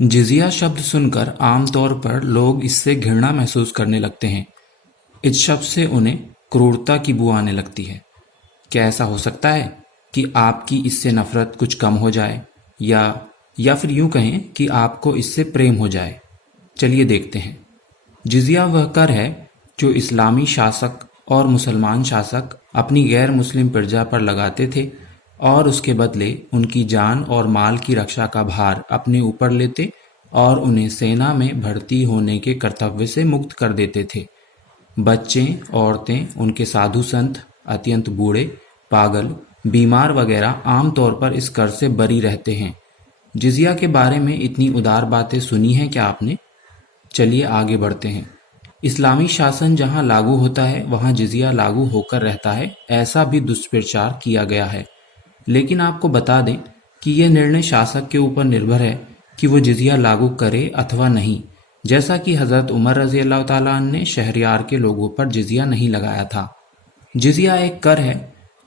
जिजिया शब्द सुनकर आमतौर पर लोग इससे घृणा महसूस करने लगते हैं। इस शब्द से उन्हें क्रूरता की बू आने लगती है। क्या ऐसा हो सकता है कि आपकी इससे नफरत कुछ कम हो जाए, या फिर यूं कहें कि आपको इससे प्रेम हो जाए? चलिए देखते हैं। जिजिया वह कर है जो इस्लामी शासक और मुसलमान शासक अपनी गैर मुस्लिम प्रजा पर लगाते थे और उसके बदले उनकी जान और माल की रक्षा का भार अपने ऊपर लेते और उन्हें सेना में भर्ती होने के कर्तव्य से मुक्त कर देते थे। बच्चे, औरतें, उनके साधु संत, अत्यंत बूढ़े, पागल, बीमार वगैरह आमतौर पर इस कर से बरी रहते हैं। जिजिया के बारे में इतनी उदार बातें सुनी हैं क्या आपने? चलिए आगे बढ़ते हैं। इस्लामी शासन जहां लागू होता है वहां जिजिया लागू होकर रहता है, ऐसा भी दुष्प्रचार किया गया है। लेकिन आपको बता दें कि यह निर्णय शासक के ऊपर निर्भर है कि वो जिजिया लागू करे अथवा नहीं। जैसा कि हजरत उमर रजी अल्लाह ताला अन्हु ने शहरयार के लोगों पर जिजिया नहीं लगाया था। जिजिया एक कर है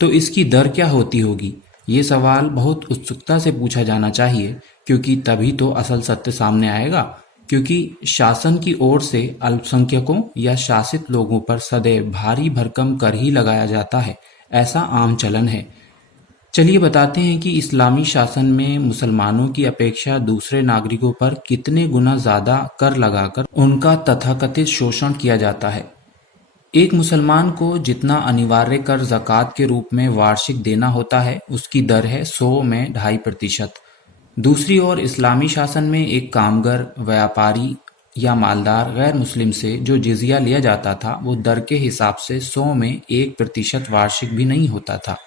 तो इसकी दर क्या होती होगी, ये सवाल बहुत उत्सुकता से पूछा जाना चाहिए, क्योंकि तभी तो असल सत्य सामने आएगा। क्योंकि शासन की ओर से अल्पसंख्यकों या शासित लोगों पर सदैव भारी भरकम कर ही लगाया जाता है, ऐसा आम चलन है। चलिए बताते हैं कि इस्लामी शासन में मुसलमानों की अपेक्षा दूसरे नागरिकों पर कितने गुना ज्यादा कर लगाकर उनका तथाकथित शोषण किया जाता है। एक मुसलमान को जितना अनिवार्य कर ज़कात के रूप में वार्षिक देना होता है, उसकी दर है 100 में 2.5%। दूसरी ओर इस्लामी शासन में एक कामगर, व्यापारी या मालदार गैर मुस्लिम से जो जिजिया लिया जाता था, वो दर के हिसाब से 100 में 1% वार्षिक भी नहीं होता था।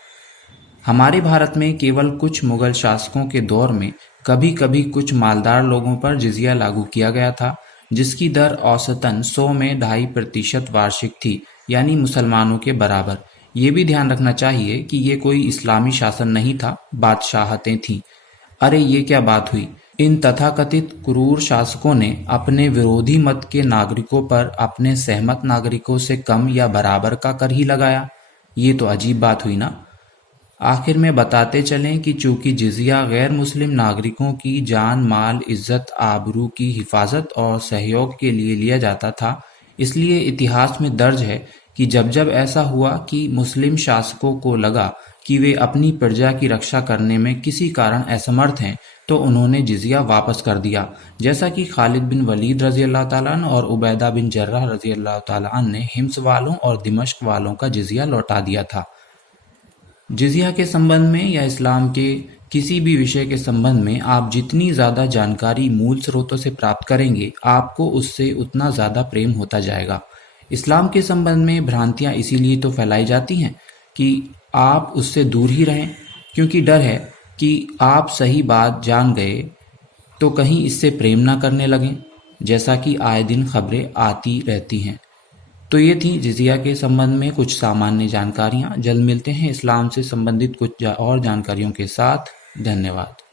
हमारे भारत में केवल कुछ मुगल शासकों के दौर में कभी कभी कुछ मालदार लोगों पर जिजिया लागू किया गया था, जिसकी दर औसतन 100 में 2.5% वार्षिक थी, यानी मुसलमानों के बराबर। ये भी ध्यान रखना चाहिए कि ये कोई इस्लामी शासन नहीं था, बादशाहतें थीं। अरे ये क्या बात हुई, इन तथाकथित क्रूर शासकों ने अपने विरोधी मत के नागरिकों पर अपने सहमत नागरिकों से कम या बराबर का कर ही लगाया। ये तो अजीब बात हुई ना। आखिर में बताते चलें कि चूंकि जिजिया गैर मुस्लिम नागरिकों की जान, माल, इज्जत, आबरू की हिफाजत और सहयोग के लिए लिया जाता था, इसलिए इतिहास में दर्ज है कि जब जब ऐसा हुआ कि मुस्लिम शासकों को लगा कि वे अपनी प्रजा की रक्षा करने में किसी कारण असमर्थ हैं, तो उन्होंने जिजिया वापस कर दिया। जैसा कि खालिद बिन वलीद रजी अल्लाह ताला अन्हु और उबैदा बिन जर्राह रजी अल्लाह ताला अन्हु ने हिम्स वालों और दिमश्क वालों का जिजिया लौटा दिया था। जिजिया के संबंध में या इस्लाम के किसी भी विषय के संबंध में आप जितनी ज़्यादा जानकारी मूल स्रोतों से प्राप्त करेंगे, आपको उससे उतना ज़्यादा प्रेम होता जाएगा। इस्लाम के संबंध में भ्रांतियां इसीलिए तो फैलाई जाती हैं कि आप उससे दूर ही रहें, क्योंकि डर है कि आप सही बात जान गए तो कहीं इससे प्रेम ना करने लगें, जैसा कि आए दिन खबरें आती रहती हैं। तो ये थी जिजिया के संबंध में कुछ सामान्य जानकारियां। जल्द मिलते हैं इस्लाम से संबंधित कुछ और जानकारियों के साथ। धन्यवाद।